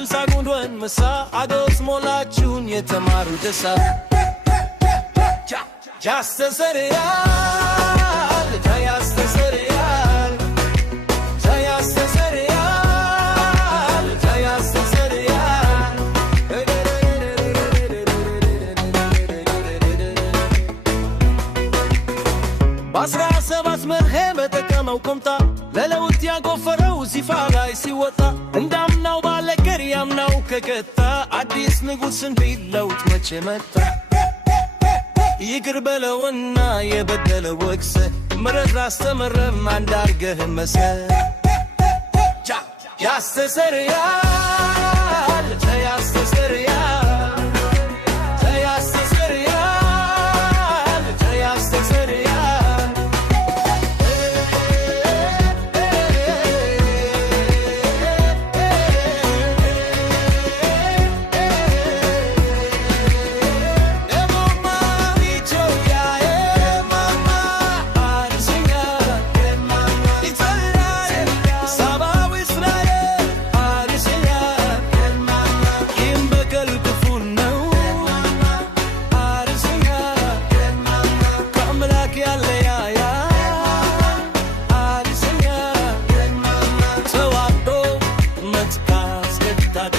60 ጉንዶን መሳ አዶስ ሞላችሁን የተማሩ ደሳ ያስተሰርያል ያስተሰርያል ያስተሰርያል ያስተሰርያል በአስራ ሰባት መርሄ በተቀመው ቆምጣ ለለውጥ ያጎፈረው ሲፋ ላይ ሲወጣ እንዳምናው ባለገር ያምናው ከቀጣ አዲስ ንጉሥ እንዴት ለውጥ መቼ መጣ ይቅር በለውና የበደለ ወቅሰ ምረት አስተምረም አንዳርገህ መሰ ያስተሰርያል ያስተሰርያል ያስተሰርያል ያስተሰርያል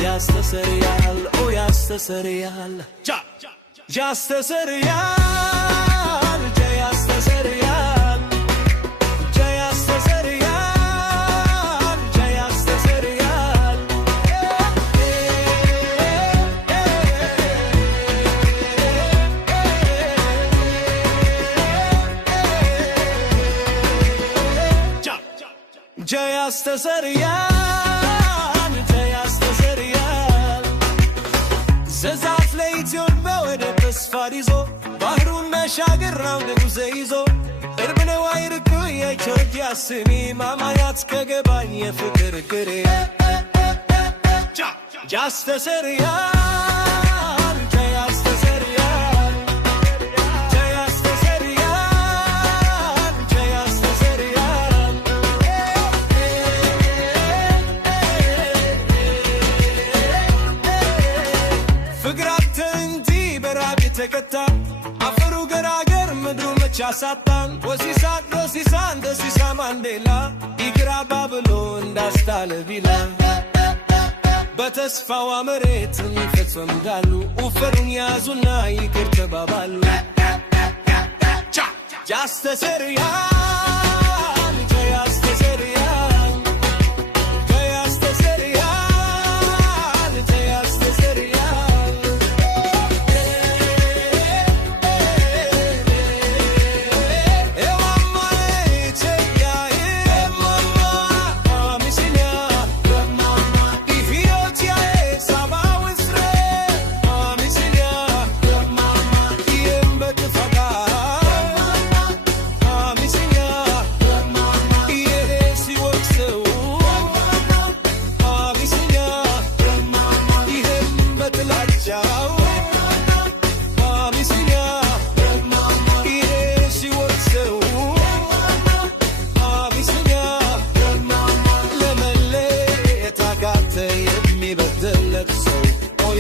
ያስተሰርያል ኦ ያስተሰርያል ያስተሰርያል ያስተሰርያል ያስተሰርያል ያስተሰርያል ያስተሰርያል ዘዛፍ ለኢትዮጵያ ወደ ተስፋር ይዞ ባህሩን መሻገር ነው ንጉሴ ይዞ እርብነ ዋይርኩ የኢትዮጵያ ስሚ ማማያት ከገባኝ የፍቅር ግሬ ያስተሰርያል ያስተሰርያል ያስተሰርያል ያስተሰርያል ፍቅራት እንጂ በራብ የተከታ አፈሩ ገራገር ምድሩ መቻሳታን ወሲሳት ወሲሳን ደሲሳ ማንዴላ ይግራ ባብሎ እንዳስታለ ቢላ በተስፋዋ መሬት ይፈጽም ዳሉ ኡፈሩን ያዙና ይቅር ተባባሉ ያስተሰርያል ያስተሰርያል ያስተሰርያል ያስተሰርያል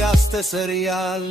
ያስተሰርያል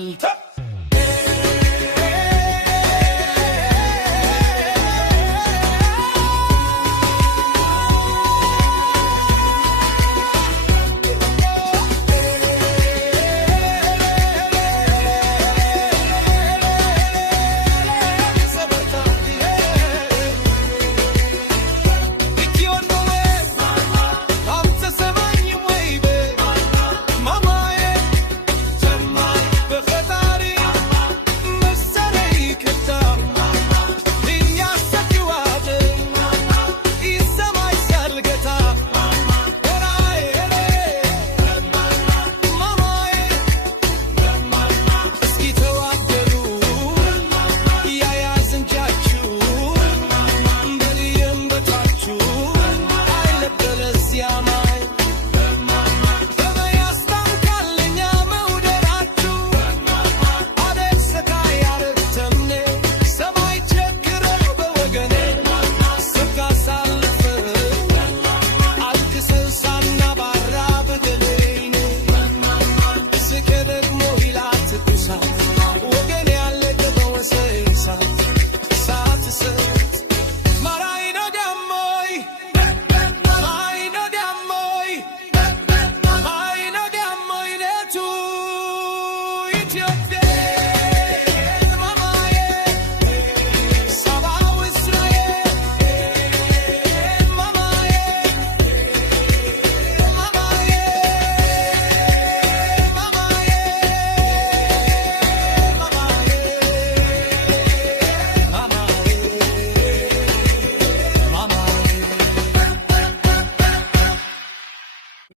Fekhetari ኢትዮጵያ